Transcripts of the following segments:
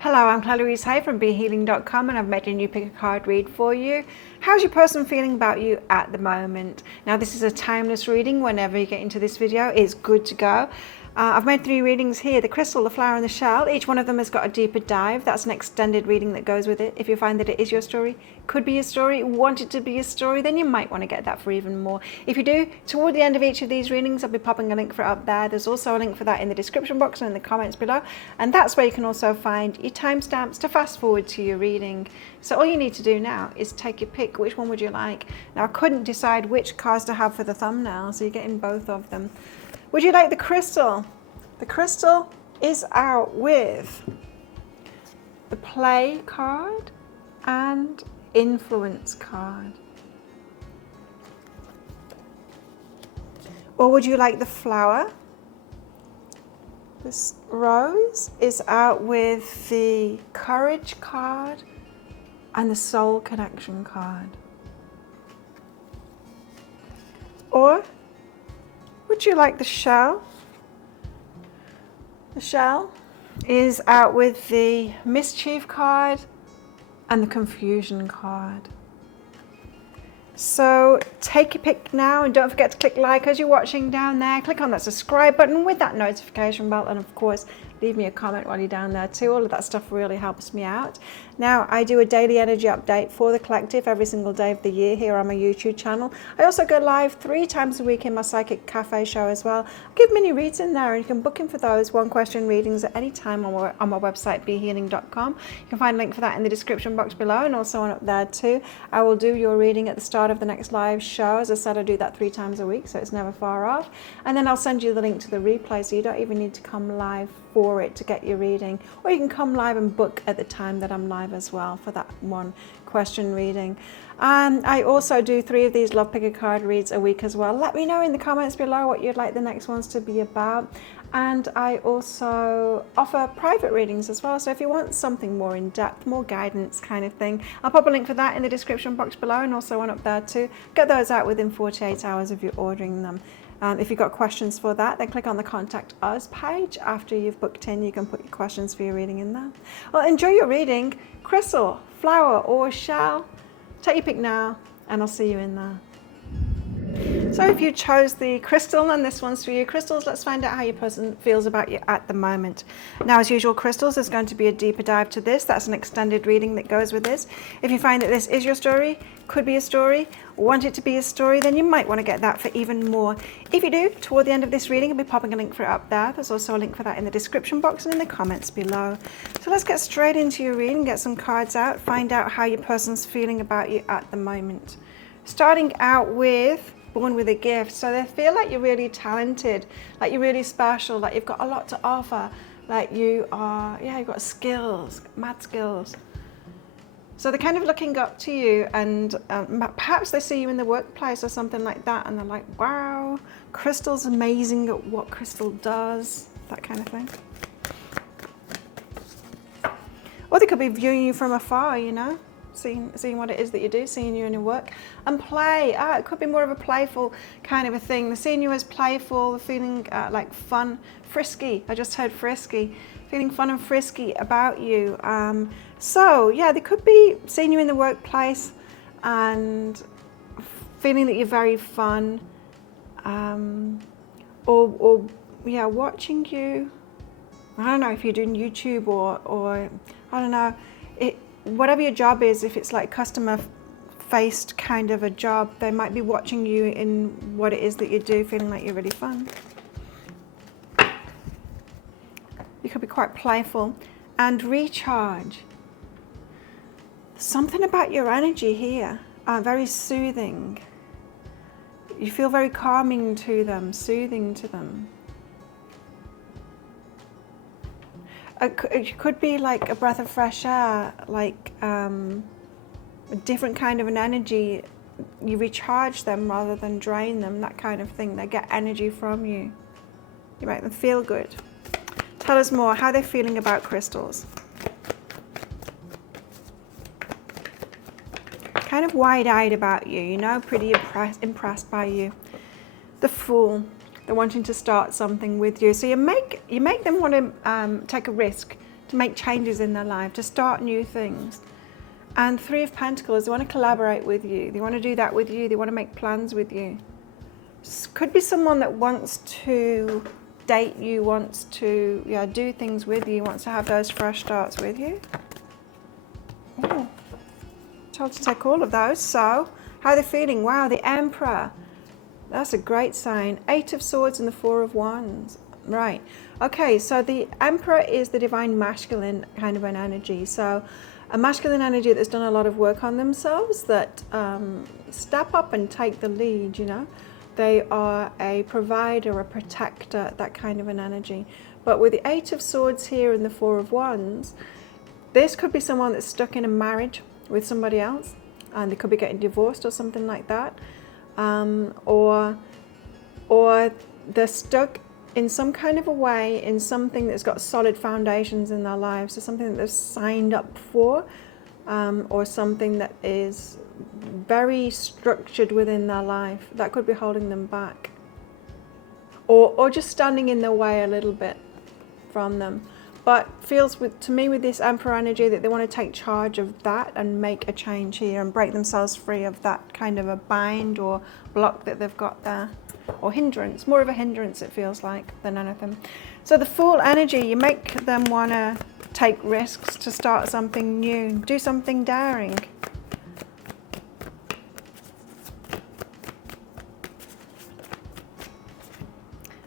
Hello, I'm Claire Louise Hay from BeHealing.com and I've made a new pick a card read for you. How's your person feeling about you at the moment? Now this is a timeless reading. Whenever you get into this video, it's good to go. I've made 3 readings here, the crystal, the flower and the shell. Each one of them has got a deeper dive. That's an extended reading that goes with it. If you find that it is your story, could be your story, want it to be a story, then you might want to get that for even more. If you do, toward the end of each of these readings, I'll be popping a link for it up there. There's also a link for that in the description box and in the comments below. And that's where you can also find your timestamps to fast forward to your reading. So all you need to do now is take your pick. Which one would you like? Now I couldn't decide which cards to have for the thumbnail, so you're getting both of them. Would you like the crystal? The crystal is out with the play card and influence card. Or would you like the flower? This rose is out with the courage card and the soul connection card. Or would you like the shell? The shell is out with the mischief card and the confusion card. So take your pick now and don't forget to click like as you're watching down there. Click on that subscribe button with that notification bell, and of course leave me a comment while you're down there too. All of that stuff really helps me out. Now I do a daily energy update for the collective every single day of the year here on my YouTube channel. I also go live 3 times a week in my Psychic Cafe show as well. I give mini reads in there and you can book in for those 1-question readings at any time on my website BeHealing.com. You can find a link for that in the description box below and also on up there too. I will do your reading at the start of the next live show. As I said, I do that 3 times a week, so it's never far off. And then I'll send you the link to the replay, so you don't even need to come live for it to get your reading, or you can come live and book at the time that I'm live as well for that 1-question reading. I also do 3 of these Love Pick a Card reads a week as well. Let me know in the comments below what you'd like the next ones to be about. And I also offer private readings as well, so if you want something more in depth, more guidance kind of thing, I'll pop a link for that in the description box below and also one up there too. Get those out within 48 hours of you ordering them. If you've got questions for that, then click on the Contact Us page. After you've booked in, you can put your questions for your reading in there. Well, enjoy your reading. Crystal, flower or shell, take your pick now and I'll see you in there. So if you chose the crystal, and this one's for you. Crystals, let's find out how your person feels about you at the moment. Now, as usual, crystals, there's going to be a deeper dive to this. That's an extended reading that goes with this. If you find that this is your story, could be a story, want it to be a story, then you might want to get that for even more. If you do, toward the end of this reading, I'll be popping a link for it up there. There's also a link for that in the description box and in the comments below. So let's get straight into your reading, get some cards out, find out how your person's feeling about you at the moment. Starting out with born with a gift. So they feel like you're really talented, like you're really special, like you've got a lot to offer, like you are, yeah, you've got skills, mad skills. So they're kind of looking up to you, and perhaps they see you in the workplace or something like that, and they're like, wow, Crystal's amazing at what Crystal does, that kind of thing. Or they could be viewing you from afar, you know, seeing what it is that you do, seeing you in your work. And play, it could be more of a playful kind of a thing. They're seeing you as playful, they're feeling like fun, frisky. I just heard frisky. Feeling fun and frisky about you. So yeah, they could be seeing you in the workplace and feeling that you're very fun, or yeah, watching you. I don't know if you're doing YouTube or I don't know, whatever your job is. If it's like customer faced kind of a job, they might be watching you in what it is that you do, feeling like you're really fun. You could be quite playful. And recharge. Something about your energy here, very soothing. You feel very calming to them, soothing to them. It could be like a breath of fresh air, like a different kind of an energy. You recharge them rather than drain them, that kind of thing. They get energy from you. You make them feel good. Tell us more, how they're feeling about crystals. Kind of wide-eyed about you, you know, pretty impressed by you. The Fool. They're wanting to start something with you. So you make them want to take a risk, to make changes in their life, to start new things. And Three of Pentacles, they want to collaborate with you. They want to do that with you. They want to make plans with you. Could be someone that wants to date you, wants to do things with you, wants to have those fresh starts with you. Ooh. Told to take all of those. So, how are they feeling? Wow, the Emperor. That's a great sign. 8 of Swords and the 4 of Wands. Right. Okay, so the Emperor is the divine masculine kind of an energy. So, a masculine energy that's done a lot of work on themselves, that step up and take the lead, you know. They are a provider, a protector, that kind of an energy. But with the 8 of Swords here and the 4 of Wands, this could be someone that's stuck in a marriage with somebody else, and they could be getting divorced or something like that. Or they're stuck in some kind of a way in something that's got solid foundations in their lives, so something that they've signed up for, or something that is very structured within their life. That could be holding them back, or just standing in their way a little bit from them. But feels to me with this Emperor energy that they want to take charge of that and make a change here and break themselves free of that kind of a bind or block that they've got there, or hindrance. More of a hindrance, it feels like, than anything. So the Fool energy, you make them want to take risks, to start something new, do something daring.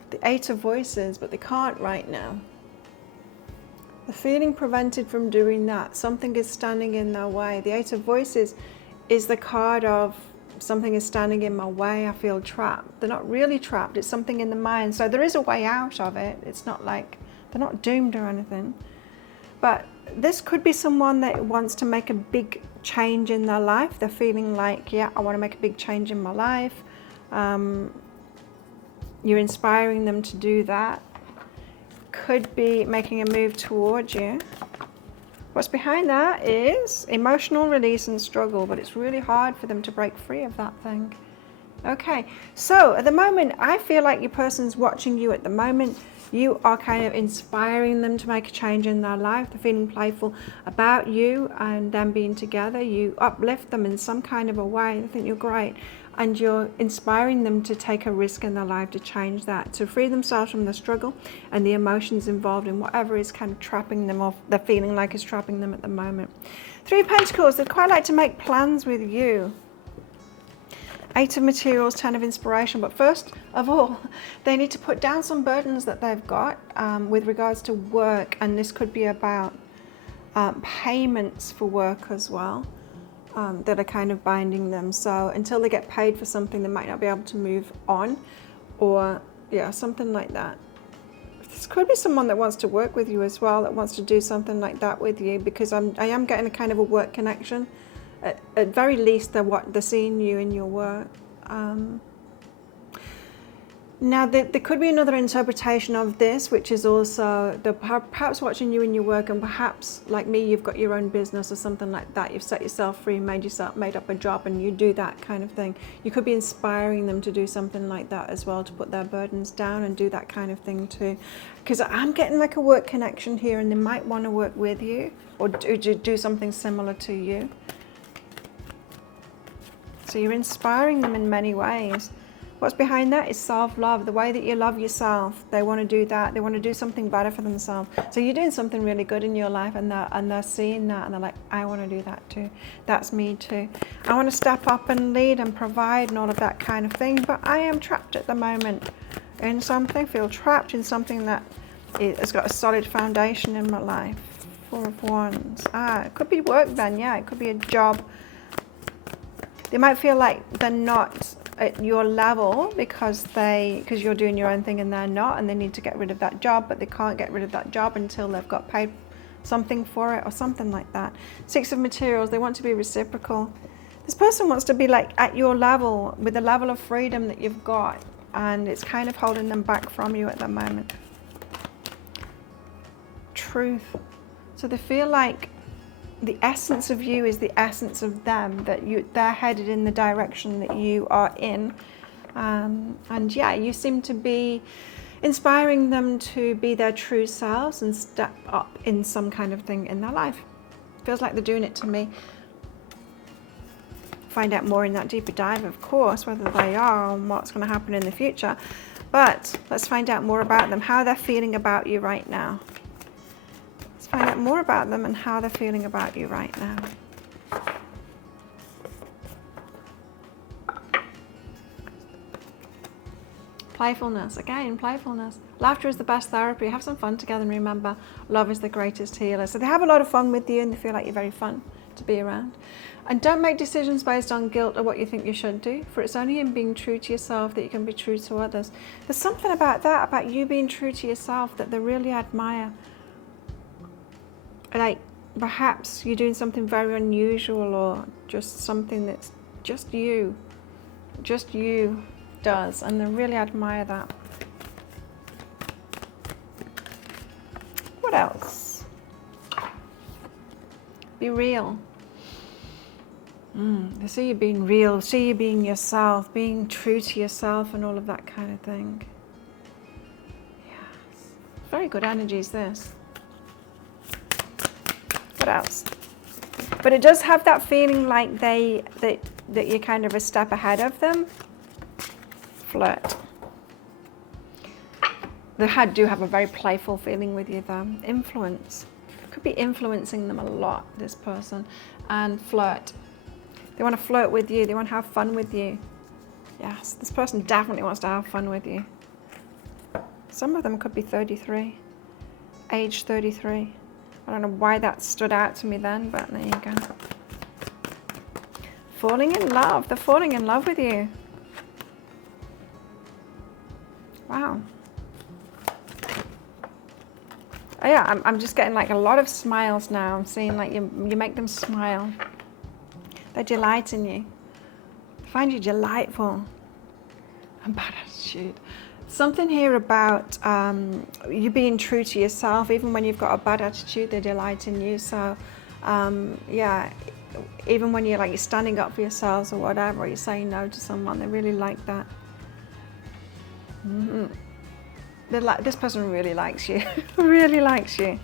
The 8 of Voices, but they can't right now. The feeling prevented from doing that. Something is standing in their way. The 8 of Voices is the card of something is standing in my way. I feel trapped. They're not really trapped. It's something in the mind. So there is a way out of it. It's not like they're not doomed or anything. But this could be someone that wants to make a big change in their life. They're feeling like, yeah, I want to make a big change in my life. You're inspiring them to do that. Could be making a move towards you. What's behind that is emotional release and struggle, but it's really hard for them to break free of that thing. Okay, so at the moment, I feel like your person's watching you at the moment. You are kind of inspiring them to make a change in their life. They're feeling playful about you and them being together. You uplift them in some kind of a way. They think you're great. And you're inspiring them to take a risk in their life to change that, to free themselves from the struggle and the emotions involved in whatever is kind of trapping them, or they're feeling like is trapping them at the moment. 3 of Pentacles, they'd quite like to make plans with you. 8 of Materials, 10 of Inspiration. But first of all, they need to put down some burdens that they've got with regards to work. And this could be about payments for work as well. That are kind of binding them. So until they get paid for something, they might not be able to move on, or something like that. This could be someone that wants to work with you as well, that wants to do something like that with you, because I am getting a kind of a work connection. At very least, they're seeing you in your work. Now, there could be another interpretation of this, which is also they're perhaps watching you in your work, and perhaps, like me, you've got your own business or something like that. You've set yourself free, made up a job, and you do that kind of thing. You could be inspiring them to do something like that as well, to put their burdens down and do that kind of thing too. Because I'm getting like a work connection here, and they might want to work with you or do something similar to you. So you're inspiring them in many ways. What's behind that is self-love, the way that you love yourself. They want to do that. They want to do something better for themselves. So you're doing something really good in your life, and they're seeing that, and they're like, I want to do that too. That's me too. I want to step up and lead and provide and all of that kind of thing, but I am trapped at the moment in something, feel trapped in something that has got a solid foundation in my life. 4 of Wands. It could be work then, yeah. It could be a job. They might feel like they're not at your level because you're doing your own thing and they're not, and they need to get rid of that job, but they can't get rid of that job until they've got paid something for it or something like that. 6 of Materials, they want to be reciprocal. This person wants to be like at your level, with the level of freedom that you've got, and it's kind of holding them back from you at the moment. Truth. So they feel like the essence of you is the essence of them, that they're headed in the direction that you are in. And yeah, you seem to be inspiring them to be their true selves and step up in some kind of thing in their life. Feels like they're doing it to me. Find out more in that deeper dive, of course, whether they are and what's going to happen in the future. But let's find out more about them, how they're feeling about you right now. Let's find out more about them and how they're feeling about you right now. Playfulness, again, playfulness. Laughter is the best therapy. Have some fun together and remember, love is the greatest healer. So they have a lot of fun with you and they feel like you're very fun to be around. And don't make decisions based on guilt or what you think you should do, for it's only in being true to yourself that you can be true to others. There's something about that, about you being true to yourself, that they really admire. Like, perhaps you're doing something very unusual or just something that's just you does, and they really admire that. What else? Be real. They see you being real, see you being yourself, being true to yourself and all of that kind of thing. Yes. Very good energies, this. What else? But it does have that feeling like that you're kind of a step ahead of them. Flirt. They do have a very playful feeling with you though. Influence. Could be influencing them a lot, this person. And flirt. They want to flirt with you. They want to have fun with you. Yes, this person definitely wants to have fun with you. Some of them could be 33. Age 33. I don't know why that stood out to me then, but there you go. Falling in love. They're falling in love with you. Wow. Oh yeah, I'm just getting like a lot of smiles now. I'm seeing like you make them smile. They delight in you. They find you delightful. And bad attitude. Something here about you being true to yourself. Even when you've got a bad attitude, they delight in you. So yeah, even when you're standing up for yourselves or whatever, or you're saying no to someone, they really like that. This person really likes you. Really likes you.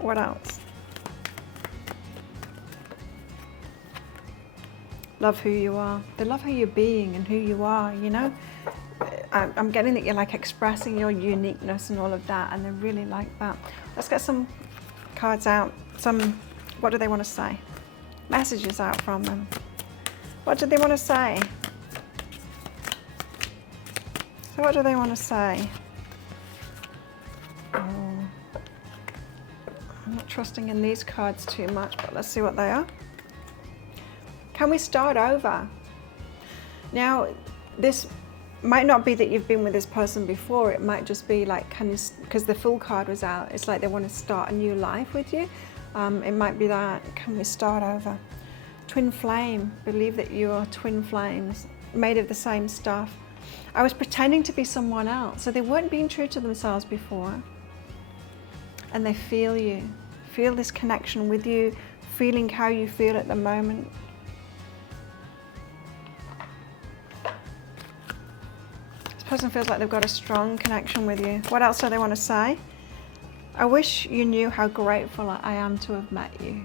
What else? Love who you are. They love who you're being and who you are, you know. I'm getting that you're expressing your uniqueness and all of that, and they really like that. Let's get some cards out. What do they want to say? Messages out from them. What do they want to say? So what do they want to say? Oh, I'm not trusting in these cards too much, but let's see what they are. Can we start over? Now, this might not be that you've been with this person before. It might just be because the Fool card was out, it's like they want to start a new life with you. It might be that, can we start over? Twin flame, believe that you are twin flames, made of the same stuff. I was pretending to be someone else, so they weren't being true to themselves before. And they feel you, feel this connection with you, feeling how you feel at the moment. This person feels like they've got a strong connection with you. What else do they want to say? I wish you knew how grateful I am to have met you.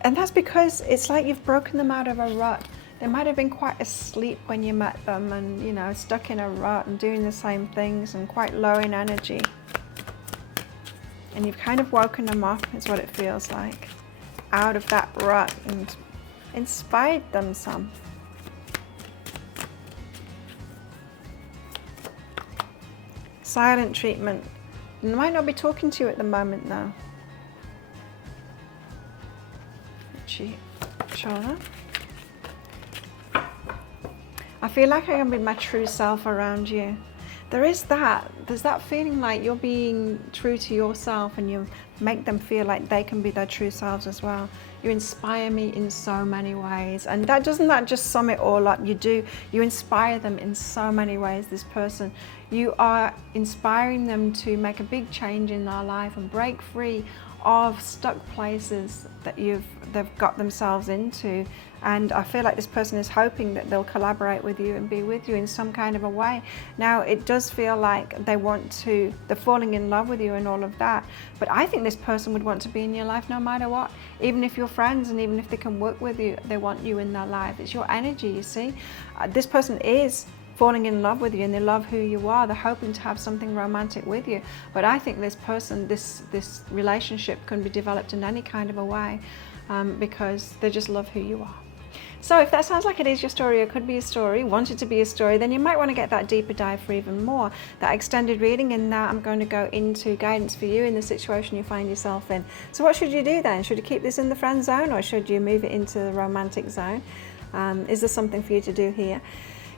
And that's because it's like you've broken them out of a rut. They might have been quite asleep when you met them and, you know, stuck in a rut and doing the same things and quite low in energy. And you've kind of woken them up, is what it feels like, out of that rut and inspired them some. Silent treatment. They might not be talking to you at the moment though. Shoulder. I feel like I can be my true self around you. There's that feeling like you're being true to yourself and you make them feel like they can be their true selves as well. You inspire me in so many ways. And doesn't that just sum it all up? You inspire them in so many ways, this person. You are inspiring them to make a big change in their life and break free of stuck places that they've got themselves into. And I feel like this person is hoping that they'll collaborate with you and be with you in some kind of a way. Now, it does feel like they're falling in love with you and all of that. But I think this person would want to be in your life no matter what. Even if you're friends and even if they can work with you, they want you in their life. It's your energy, you see. This person is falling in love with you and they love who you are. They're hoping to have something romantic with you. But I think this person, this relationship can be developed in any kind of a way because they just love who you are. So if that sounds like it is your story, or could be a story, want it to be a story, then you might want to get that deeper dive for even more, that extended reading. And now I'm going to go into guidance for you in the situation you find yourself in. So what should you do then? Should you keep this in the friend zone or should you move it into the romantic zone? Is there something for you to do here?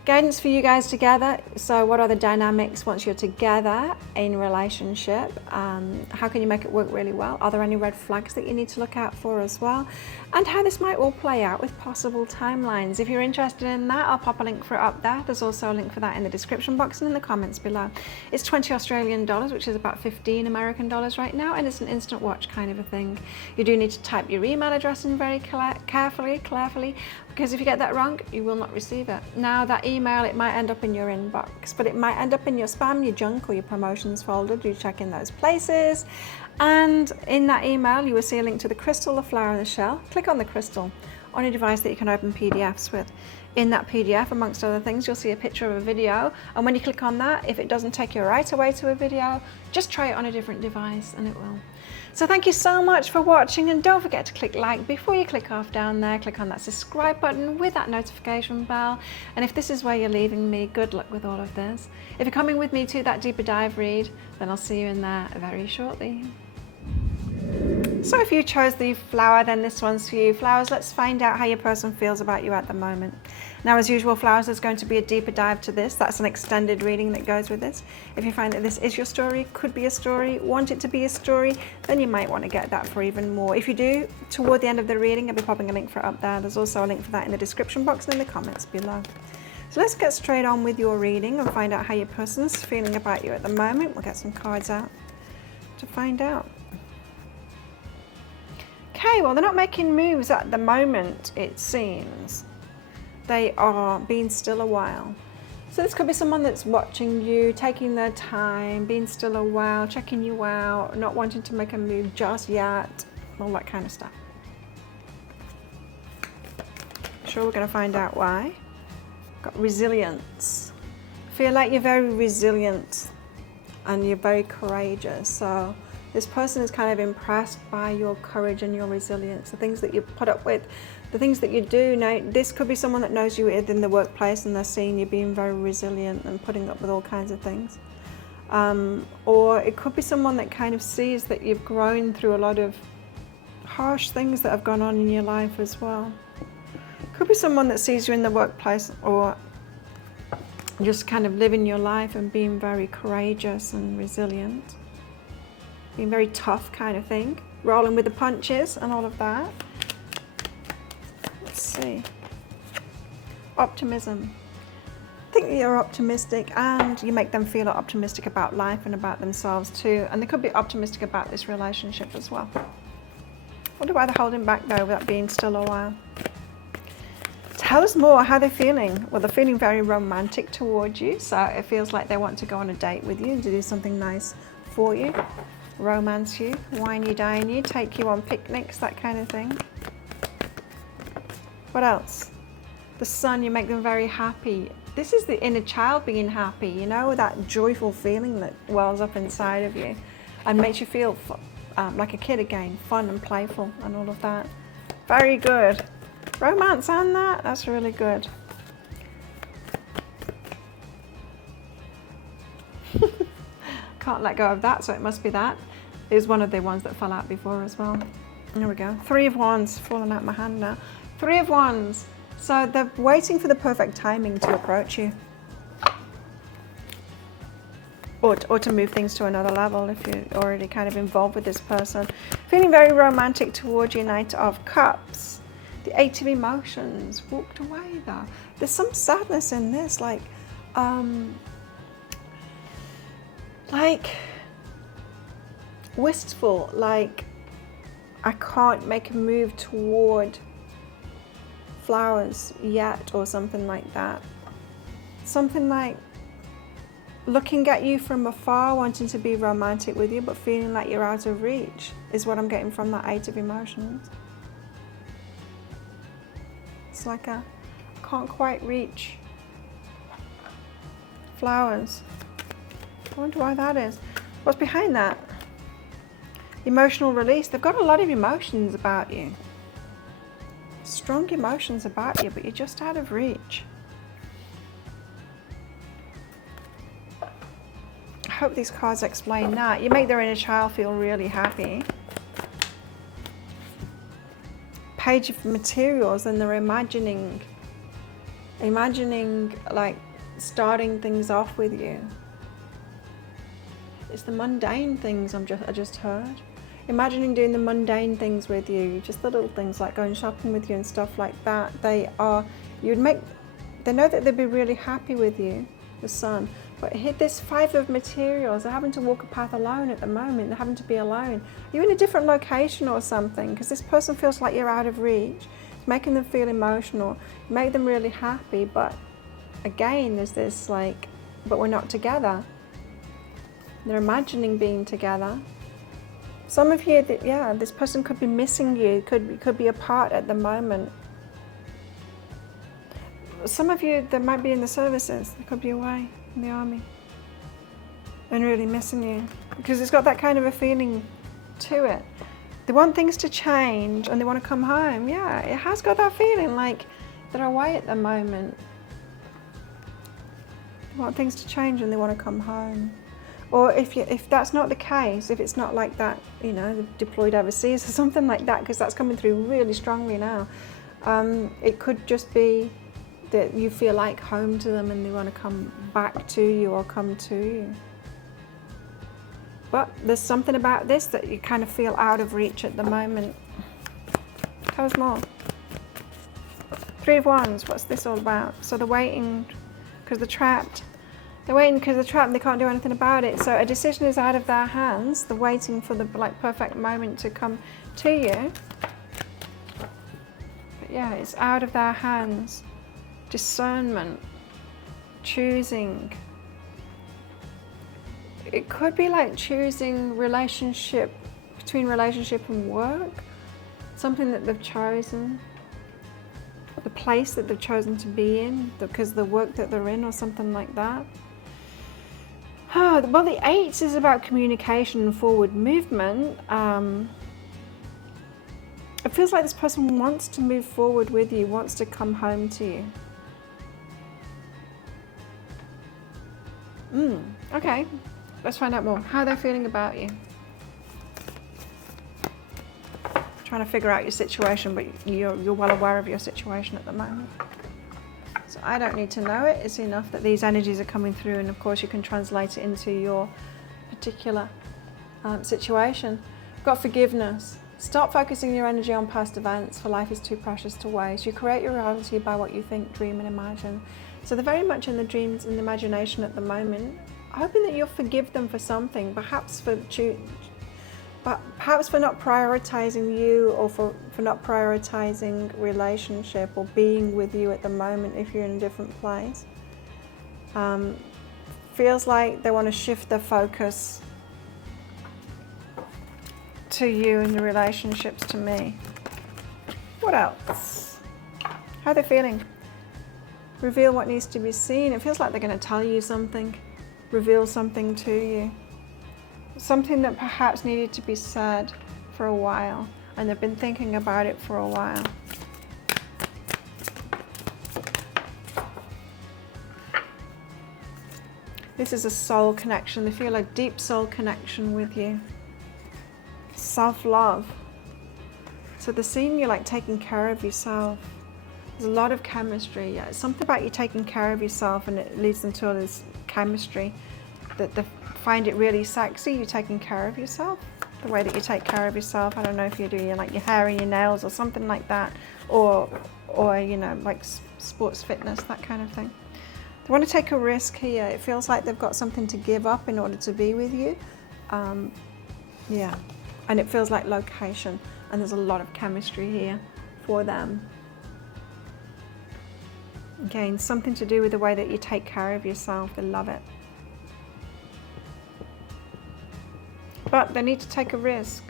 Guidance for you guys together. So what are the dynamics once you're together in relationship? How can you make it work really well? Are there any red flags that you need to look out for as well? And how this might all play out with possible timelines. If you're interested in that, I'll pop a link for it up there. There's also a link for that in the description box and in the comments below. It's 20 Australian dollars, which is about 15 American dollars right now, and it's an instant watch kind of a thing. You do need to type your email address in very carefully, because if you get that wrong, you will not receive it. Now that email, it might end up in your inbox, but it might end up in your spam, your junk, or your promotions folder. Do check in those places. And in that email, you will see a link to the crystal, the flower, and the shell. Click on the crystal on a device that you can open PDFs with. In that PDF, amongst other things, you'll see a picture of a video. And when you click on that, if it doesn't take you right away to a video, just try it on a different device and it will. So thank you so much for watching, and don't forget to click like before you click off down there. Click on that subscribe button with that notification bell. And if this is where you're leaving me, good luck with all of this. If you're coming with me to that deeper dive read, then I'll see you in there very shortly. So if you chose the flower, then this one's for you. Flowers, let's find out how your person feels about you at the moment. Now, as usual, flowers, there's going to be a deeper dive to this. That's an extended reading that goes with this. If you find that this is your story, could be a story, want it to be a story, then you might want to get that for even more. If you do, toward the end of the reading, I'll be popping a link for it up there. There's also a link for that in the description box and in the comments below. So let's get straight on with your reading and find out how your person's feeling about you at the moment. We'll get some cards out to find out. Okay, well, they're not making moves at the moment, it seems. They are being still a while. So this could be someone that's watching you, taking their time, being still a while, checking you out, not wanting to make a move just yet, all that kind of stuff. Sure, we're going to find out why. Got resilience. Feel like you're very resilient and you're very courageous. So this person is kind of impressed by your courage and your resilience, the things that you put up with, the things that you do. Now, this could be someone that knows you within the workplace and they're seeing you being very resilient and putting up with all kinds of things. Or it could be someone that kind of sees that you've grown through a lot of harsh things that have gone on in your life as well. Could be someone that sees you in the workplace or just kind of living your life and being very courageous and resilient. Being very tough kind of thing, rolling with the punches and all of that. Let's see. Optimism. I think you're optimistic and you make them feel optimistic about life and about themselves too. And they could be optimistic about this relationship as well. Wonder why they're holding back though, without being still a while. Tell us more how they're feeling. Well, they're feeling very romantic towards you. So it feels like they want to go on a date with you and to do something nice for you. Romance you, wine you, dine you, take you on picnics, that kind of thing. What else? The sun, you make them very happy. This is the inner child being happy, you know, that joyful feeling that wells up inside of you and makes you feel like a kid again, fun and playful and all of that. Very good. Romance and that's really good. Can't let go of that, so it must be that. It was one of the ones that fell out before as well. There we go. 3 of Wands falling out my hand now. 3 of Wands. So they're waiting for the perfect timing to approach you. or to move things to another level if you're already kind of involved with this person. Feeling very romantic towards your Knight of Cups. The Eight of Emotions, walked away though. There's some sadness in this, like wistful, like I can't make a move toward flowers yet, or something like that. Something like looking at you from afar, wanting to be romantic with you, but feeling like you're out of reach is what I'm getting from that Eight of Emotions. It's like I can't quite reach flowers. I wonder why that is. What's behind that? Emotional release. They've got a lot of emotions about you. Strong emotions about you, but you're just out of reach. I hope these cards explain that. You make their inner child feel really happy. Page of Materials, and they're imagining like starting things off with you. It's the mundane things I just heard. Imagining doing the mundane things with you, just the little things like going shopping with you and stuff like that. They know that they'd be really happy with you, the Sun. But hit this Five of Materials. They're having to walk a path alone at the moment. They're having to be alone. You're in a different location or something, because this person feels like you're out of reach. It's making them feel emotional. You make them really happy, but again, there's this like, but we're not together. They're imagining being together. Some of you, this person could be missing you, could be apart at the moment. Some of you, they might be in the services. They could be away in the army and really missing you, because it's got that kind of a feeling to it. They want things to change and they want to come home. Yeah, it has got that feeling like they're away at the moment. They want things to change and they want to come home. Or if that's not the case, if it's not like that, deployed overseas or something like that, because that's coming through really strongly now, it could just be that you feel like home to them and they want to come back to you or come to you. But there's something about this that you kind of feel out of reach at the moment. Tell us more. Three of Wands, what's this all about? So they're waiting because they're trapped. They're waiting because they're trapped and they can't do anything about it. So a decision is out of their hands. They're waiting for the perfect moment to come to you. But yeah, it's out of their hands. Discernment, choosing. It could be like choosing between relationship and work. Something that they've chosen. The place that they've chosen to be in, because of the work that they're in or something like that. Oh, well, the Eight is about communication and forward movement. It feels like this person wants to move forward with you, wants to come home to you. Okay, let's find out more. How they're feeling about you. Trying to figure out your situation, but you're well aware of your situation at the moment. So I don't need to know it. It's enough that these energies are coming through, and of course you can translate it into your particular situation. Got forgiveness. Stop focusing your energy on past events, for life is too precious to waste. You create your reality by what you think, dream and imagine. So they're very much in the dreams and the imagination at the moment, hoping that you'll forgive them for something, perhaps for not prioritizing you, or for not prioritizing relationship or being with you at the moment if you're in a different place. Feels like they want to shift their focus to you and the relationships to me. What else? How are they feeling? Reveal what needs to be seen. It feels like they're going to tell you something, reveal something to you. Something that perhaps needed to be said for a while, and they've been thinking about it for a while. This is a soul connection. They feel a deep soul connection with you. Self-love. So they're seeing you like taking care of yourself. There's a lot of chemistry. Yeah, it's something about you taking care of yourself, and it leads them to all this chemistry. that they find it really sexy, you taking care of yourself. The way that you take care of yourself. I don't know if you do like your hair and your nails or something like that, or you know, like sports fitness, that kind of thing. They want to take a risk here. It feels like they've got something to give up in order to be with you. Yeah, and it feels like location, and there's a lot of chemistry here for them. Again, something to do with the way that you take care of yourself. They love it. But they need to take a risk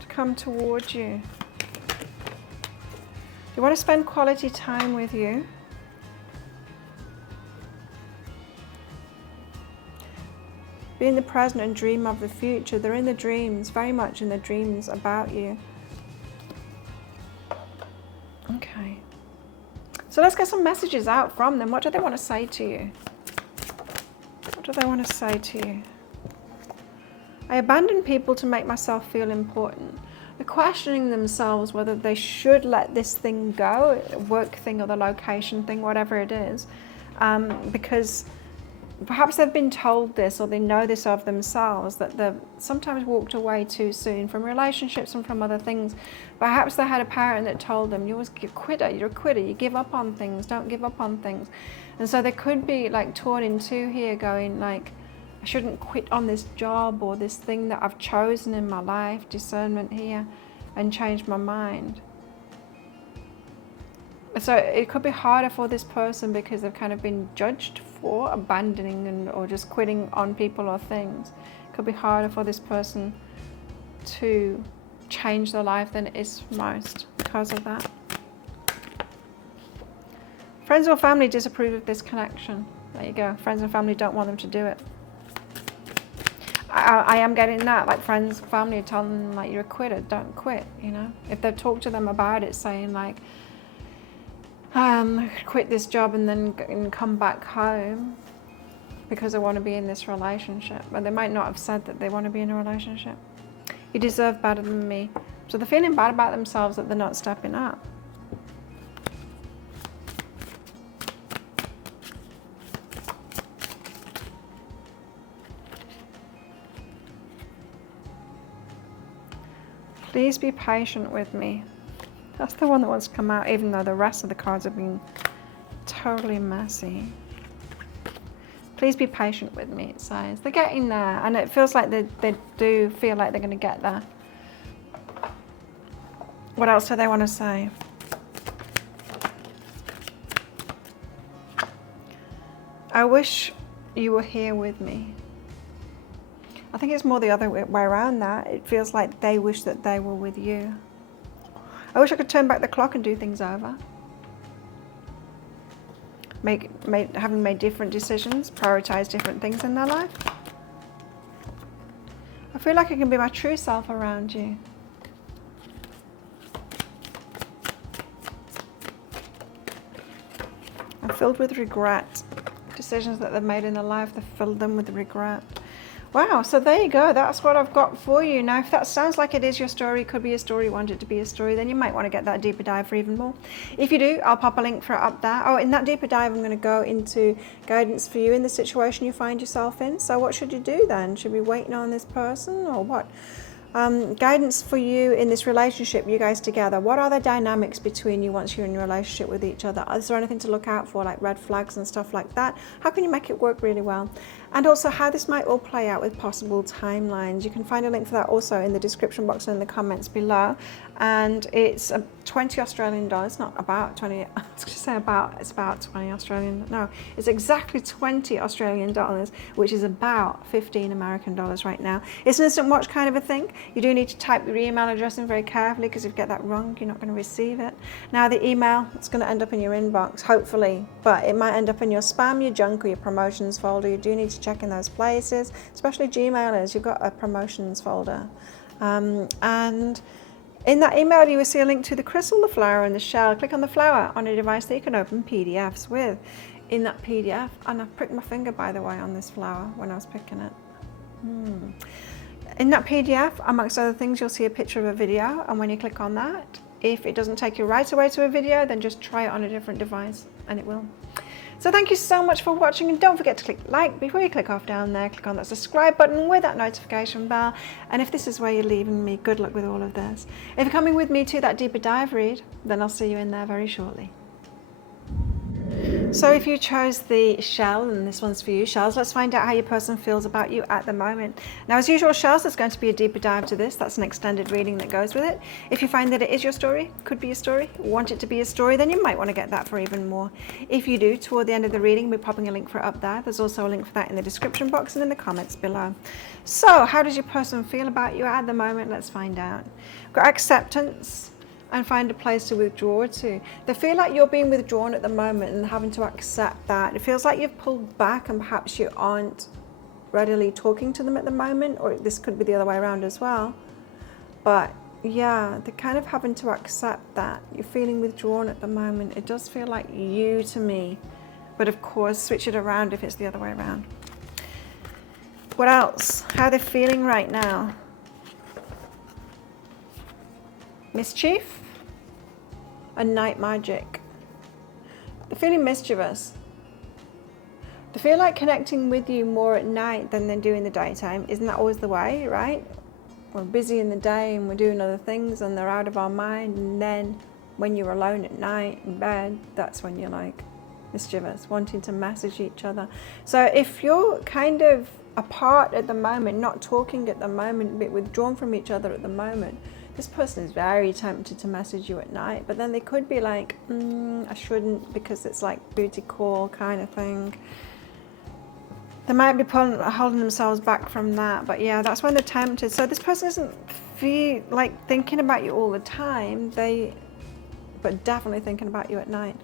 to come towards you. They want to spend quality time with you. Be in the present and dream of the future. They're in the dreams, very much in the dreams about you. Okay. So let's get some messages out from them. What do they want to say to you? What do they want to say to you? I abandon people to make myself feel important. They're questioning themselves whether they should let this thing go, work thing or the location thing, whatever it is, because perhaps they've been told this, or they know this of themselves, that they've sometimes walked away too soon from relationships and from other things. Perhaps they had a parent that told them, you're a quitter, you give up on things, don't give up on things. And so they could be like torn in two here, going like, I shouldn't quit on this job or this thing that I've chosen in my life, discernment here, and change my mind. So it could be harder for this person because they've kind of been judged for abandoning or just quitting on people or things. It could be harder for this person to change their life than it is for most because of that. Friends or family disapprove of this connection. There you go. Friends and family don't want them to do it. I am getting that, like friends, family are telling them like, you're a quitter, don't quit, you know. If they've talked to them about it, saying like, quit this job and then come back home because I want to be in this relationship. But they might not have said that they want to be in a relationship. You deserve better than me. So they're feeling bad about themselves that they're not stepping up. Please be patient with me. That's the one that wants to come out, even though the rest of the cards have been totally messy. Please be patient with me, it says. They're getting there, and it feels like they do feel like they're going to get there. What else do they want to say? I wish you were here with me. I think it's more the other way around that. It feels like they wish that they were with you. I wish I could turn back the clock and do things over. Having made different decisions, prioritize different things in their life. I feel like I can be my true self around you. I'm filled with regret. Decisions that they've made in their life, they've filled them with regret. Wow, so there you go. That's what I've got for you. Now, if that sounds like it is your story, could be a story, you want it to be a story, then you might want to get that deeper dive for even more. If you do, I'll pop a link for it up there. Oh, in that deeper dive, I'm going to go into guidance for you in the situation you find yourself in. So what should you do then? Should we be waiting on this person or what? Guidance for you in this relationship, you guys together. What are the dynamics between you once you're in a relationship with each other? Is there anything to look out for, like red flags and stuff like that? How can you make it work really well? And also how this might all play out with possible timelines. You can find a link for that also in the description box and in the comments below. And it's 20 Australian dollars, not about 20, I was going to say about, it's about 20 Australian, no, it's exactly 20 Australian dollars, which is about 15 American dollars right now. It's an instant watch kind of a thing. You do need to type your email address in very carefully, because if you get that wrong, you're not going to receive it. Now the email, it's going to end up in your inbox, hopefully, but it might end up in your spam, your junk, or your promotions folder. You do need to check in those places, especially Gmailers. You've got a promotions folder. And in that email, you will see a link to the crystal, the flower, and the shell. Click on the flower on a device that you can open PDFs with. In that PDF, and I pricked my finger, by the way, on this flower when I was picking it. In that PDF, amongst other things, you'll see a picture of a video, and when you click on that, if it doesn't take you right away to a video, then just try it on a different device, and it will. So thank you so much for watching, and don't forget to click like before you click off down there. Click on that subscribe button with that notification bell. And if this is where you're leaving me, good luck with all of this. If you're coming with me to that deeper dive read, then I'll see you in there very shortly. So if you chose the shell, and this one's for you, shells, let's find out how your person feels about you at the moment. Now, as usual, shells, there's going to be a deeper dive to this. That's an extended reading that goes with it. If you find that it is your story, could be a story, want it to be a story, then you might want to get that for even more. If you do, toward the end of the reading, we're popping a link for it up there. There's also a link for that in the description box and in the comments below. So how does your person feel about you at the moment? Let's find out. Got acceptance and find a place to withdraw to. They feel like you're being withdrawn at the moment and having to accept that. It feels like you've pulled back and perhaps you aren't readily talking to them at the moment, or this could be the other way around as well. But yeah, they're kind of having to accept that. You're feeling withdrawn at the moment. It does feel like you to me. But of course, switch it around if it's the other way around. What else? How they're feeling right now? Mischief and night magic. They're feeling mischievous. They feel like connecting with you more at night than they do in the daytime. Isn't that always the way, right? We're busy in the day and we're doing other things and they're out of our mind, and then when you're alone at night in bed, that's when you're like mischievous, wanting to message each other. So if you're kind of apart at the moment, not talking at the moment, a bit withdrawn from each other at the moment, this person is very tempted to message you at night, but then they could be like, I shouldn't, because it's like booty call kind of thing. They might be holding themselves back from that, but yeah, that's when they're tempted. So this person isn't feel like thinking about you all the time, but definitely thinking about you at night.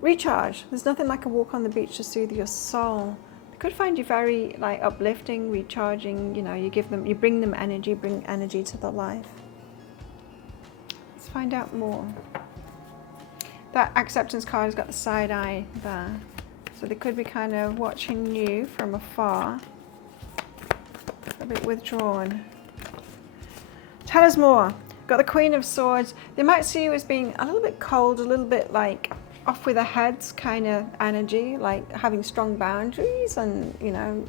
Recharge. There's nothing like a walk on the beach to soothe your soul. They could find you very like uplifting, recharging. You know, you bring them energy, bring energy to their life. Find out more. That acceptance card has got the side eye there, so they could be kind of watching you from afar, a bit withdrawn. Tell us more. Got the Queen of Swords. They might see you as being a little bit cold, a little bit like off with their heads kind of energy, like having strong boundaries and, you know,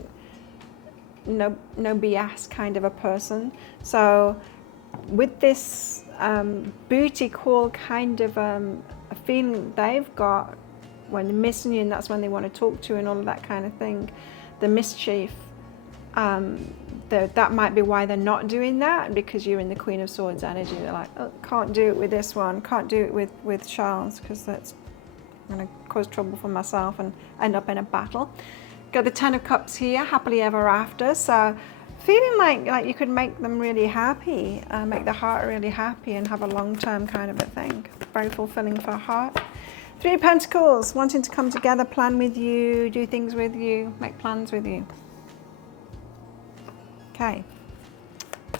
no BS kind of a person. So with this booty call kind of a feeling they've got when they're missing you, and that's when they want to talk to you and all of that kind of thing, the mischief, that might be why they're not doing that, because you're in the Queen of Swords energy. They're like, oh, can't do it with this one, can't do it with Charles, because that's going to cause trouble for myself and end up in a battle. Got the Ten of Cups here, happily ever after. So feeling like you could make them really happy, make the heart really happy and have a long-term kind of a thing. Very fulfilling for a heart. Three of Pentacles, wanting to come together, plan with you, do things with you, make plans with you. Okay.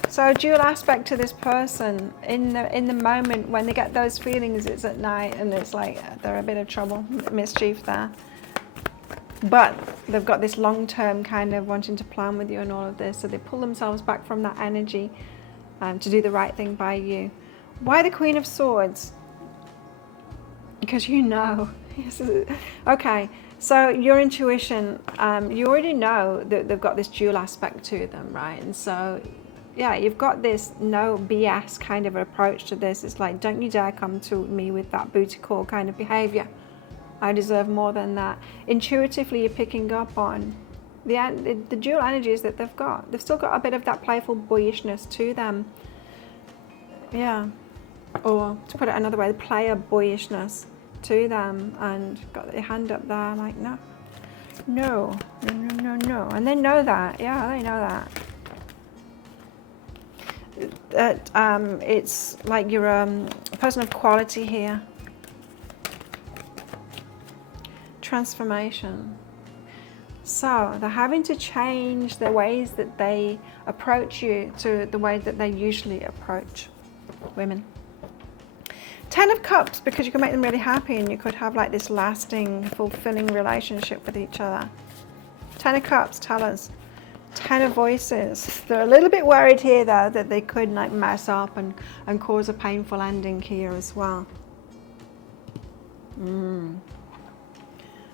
So dual aspect to this person. In the moment when they get those feelings, it's at night and it's like they're a bit of trouble, mischief there. But they've got this long-term kind of wanting to plan with you and all of this, so they pull themselves back from that energy to do the right thing by you. Why the Queen of Swords? Because you know. Okay, so your intuition, you already know that they've got this dual aspect to them, right? And so, yeah, you've got this no BS kind of approach to this. It's like, don't you dare come to me with that booty call kind of behavior. I deserve more than that. Intuitively, you're picking up on the dual energies that they've got. They've still got a bit of that playful boyishness to them. Yeah. Or to put it another way, the player boyishness to them, and got their hand up there like, no. And they know that. Yeah, they know that. It's like you're a person of quality here. Transformation. So they're having to change the ways that they approach you to the way that they usually approach women. Ten of Cups, because you can make them really happy and you could have like this lasting, fulfilling relationship with each other. Ten of Cups, tell us. Ten of Voices. They're a little bit worried here though that they could like mess up and cause a painful ending here as well.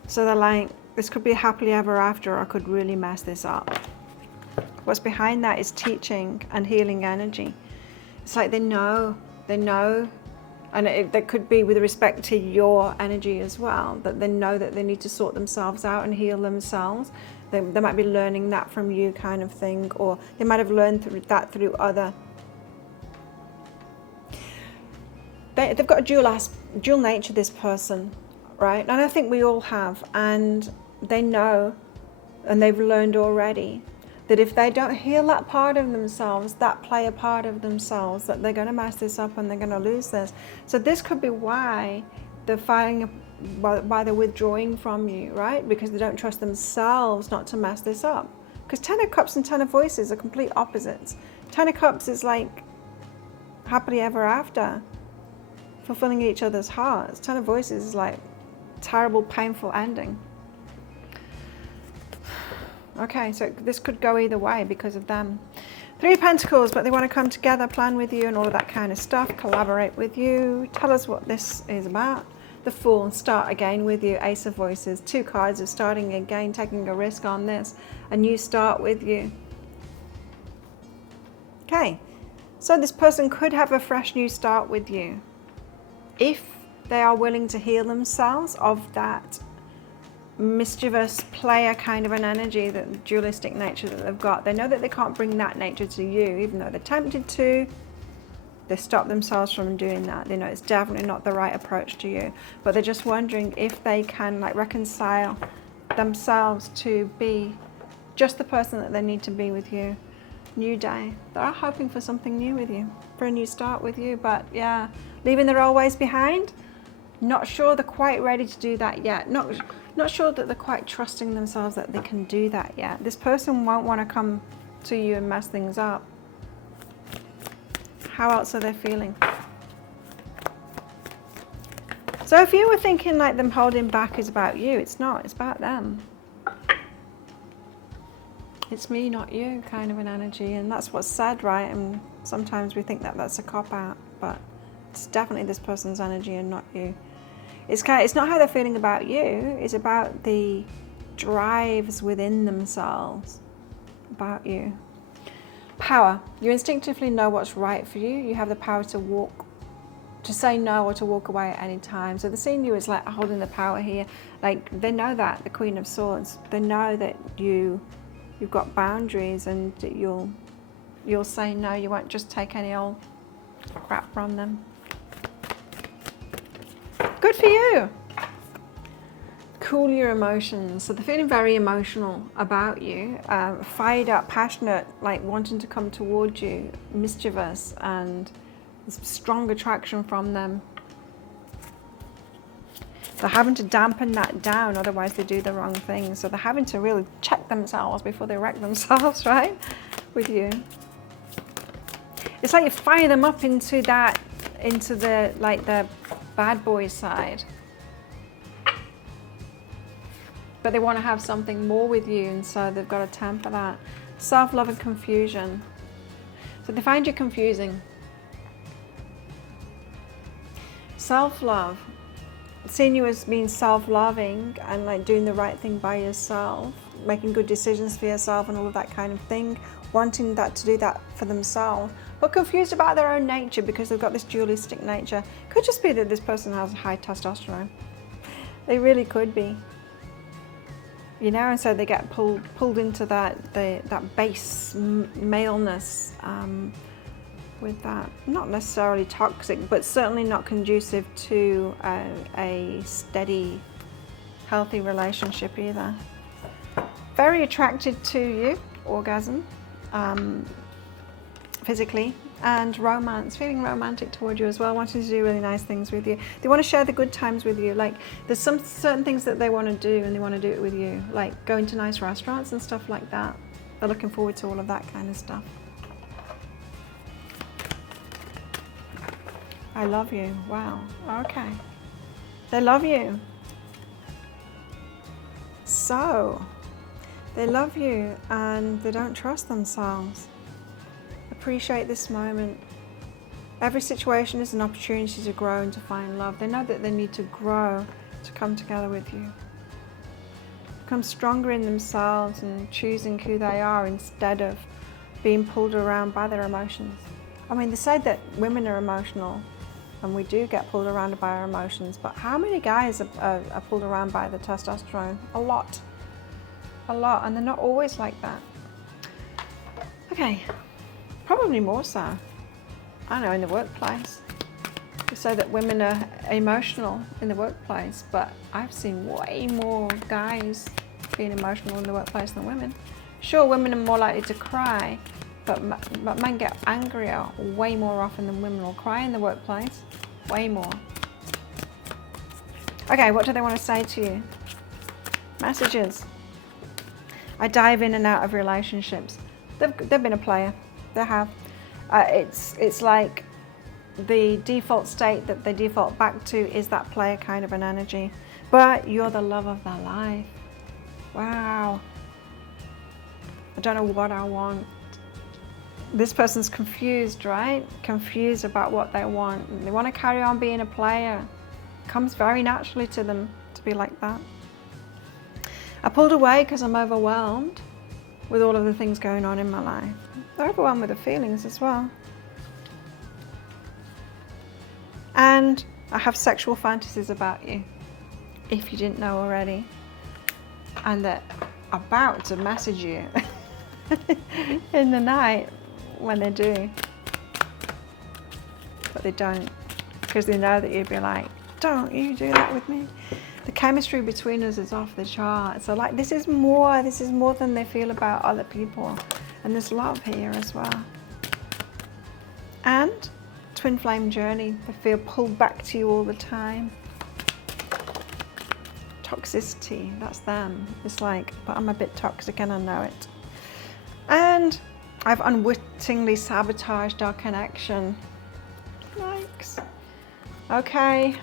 So they're like, this could be happily ever after, or I could really mess this up. What's behind that is teaching and healing energy. It's like they know, and that could be with respect to your energy as well, that they know that they need to sort themselves out and heal themselves. They might be learning that from you, kind of thing, or they might have learned that through other. They've got a dual nature, this person, right? And I think we all have, and they know, and they've learned already, that if they don't heal that part of themselves, that player part of themselves, that they're going to mess this up and they're going to lose this. So this could be why they're fighting, why they're withdrawing from you, right? Because they don't trust themselves not to mess this up. Because Ten of Cups and Ten of Voices are complete opposites. Ten of Cups is like happily ever after, fulfilling each other's hearts. Ten of Voices is like terrible, painful ending. Okay, so this could go either way because of them. Three of Pentacles, but they want to come together, plan with you and all of that kind of stuff, collaborate with you. Tell us what this is about. The Fool, start again with you. Ace of Voices, two cards of starting again, taking a risk on this. A new start with you. Okay, so this person could have a fresh new start with you if they are willing to heal themselves of that mischievous player kind of an energy, that dualistic nature that they've got. They know that they can't bring that nature to you, even though they're tempted to. They stop themselves from doing that. They know it's definitely not the right approach to you, but they're just wondering if they can like reconcile themselves to be just the person that they need to be with you. New day. They're hoping for something new with you, for a new start with you, but yeah, leaving their old ways behind. Not sure they're quite ready to do that yet. Not sure that they're quite trusting themselves that they can do that yet. This person won't want to come to you and mess things up. How else are they feeling? So if you were thinking like them holding back is about you, it's not. It's about them. It's me, not you, kind of an energy. And that's what's said, right? And sometimes we think that that's a cop-out, but it's definitely this person's energy and not you. It's not how they're feeling about you, it's about the drives within themselves about you. Power. You instinctively know what's right for you. You have the power to say no or to walk away at any time. So they're seeing you as like holding the power here. Like they know that, the Queen of Swords. They know that you've got boundaries and that you'll say no. You won't just take any old crap from them. Good for you. Cool your emotions. So they're feeling very emotional about you, fired up, passionate, like wanting to come towards you, mischievous, and there's strong attraction from them. They're having to dampen that down, otherwise they do the wrong thing. So they're having to really check themselves before they wreck themselves, right? With you. It's like you fire them up into the bad boy side. But they want to have something more with you, and so they've got to temper that. Self-love and confusion. So they find you confusing. Self-love. Seeing you as being self-loving and like doing the right thing by yourself, making good decisions for yourself and all of that kind of thing, wanting that to do that for themselves, but confused about their own nature because they've got this dualistic nature. Could just be that this person has high testosterone. They really could be. You know, and so they get pulled into that base maleness with that. Not necessarily toxic, but certainly not conducive to a steady, healthy relationship either. Very attracted to you, orgasm, physically, and romance, feeling romantic toward you as well, wanting to do really nice things with you. They want to share the good times with you. Like there's some certain things that they want to do and they want to do it with you, like going to nice restaurants and stuff like that. They're looking forward to all of that kind of stuff. I love you. Wow. Okay. They love you. So they love you and they don't trust themselves. Appreciate this moment. Every situation is an opportunity to grow and to find love. They know that they need to grow to come together with you. become stronger in themselves and choosing who they are instead of being pulled around by their emotions. I mean, they say that women are emotional, and we do get pulled around by our emotions, but how many guys are pulled around by the testosterone? A lot, and they're not always like that. Okay, probably more so. I know in the workplace. They say that women are emotional in the workplace, but I've seen way more guys being emotional in the workplace than women. Sure, women are more likely to cry, but men get angrier way more often than women will cry in the workplace. Way more. Okay, what do they want to say to you? Messages. I dive in and out of relationships. They've been a player. They have. It's like the default state that they default back to is that player kind of an energy. But you're the love of their life. Wow. I don't know what I want. This person's confused, right? Confused about what they want. They want to carry on being a player. It comes very naturally to them to be like that. I pulled away because I'm overwhelmed with all of the things going on in my life. They're overwhelmed with the feelings as well. And I have sexual fantasies about you, if you didn't know already. And they're about to message you in the night when they do. But they don't, because they know that you'd be like, don't you do that with me. The chemistry between us is off the chart. So like, this is more than they feel about other people. And there's love here as well. And twin flame journey, they feel pulled back to you all the time. Toxicity, that's them. It's like, but I'm a bit toxic and I know it. And I've unwittingly sabotaged our connection. Yikes. Okay.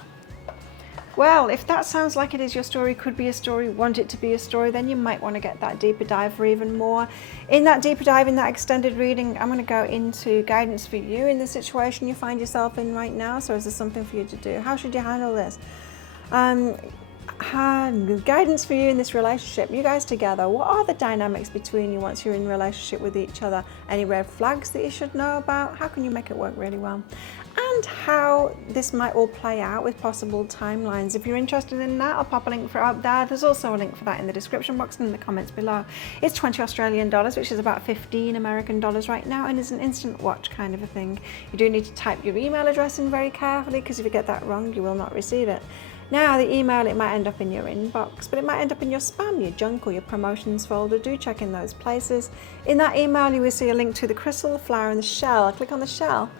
Well, if that sounds like it is your story, could be a story, want it to be a story, then you might want to get that deeper dive for even more. In that deeper dive, in that extended reading, I'm going to go into guidance for you in the situation you find yourself in right now. So is there something for you to do? How should you handle this? Guidance for you in this relationship. You guys together, what are the dynamics between you once you're in relationship with each other? Any red flags that you should know about? How can you make it work really well? And how this might all play out with possible timelines. If you're interested in that, I'll pop a link for it up there. There's also a link for that in the description box and in the comments below. It's 20 Australian dollars, which is about 15 American dollars right now, and is an instant watch kind of a thing. You do need to type your email address in very carefully, because if you get that wrong, you will not receive it. Now, the email, it might end up in your inbox, but it might end up in your spam, your junk, or your promotions folder. Do check in those places. In that email, you will see a link to the crystal, the flower, and the shell. Click on the shell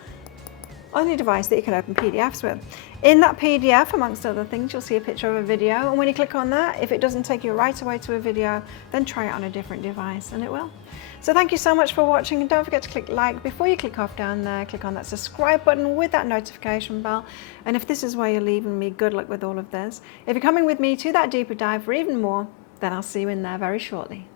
on your device that you can open PDFs with. In that PDF, amongst other things, you'll see a picture of a video, and when you click on that, if it doesn't take you right away to a video, then try it on a different device, and it will. So thank you so much for watching, and don't forget to click like before you click off down there. Click on that subscribe button with that notification bell, and if this is where you're leaving me, good luck with all of this. If you're coming with me to that deeper dive for even more, then I'll see you in there very shortly.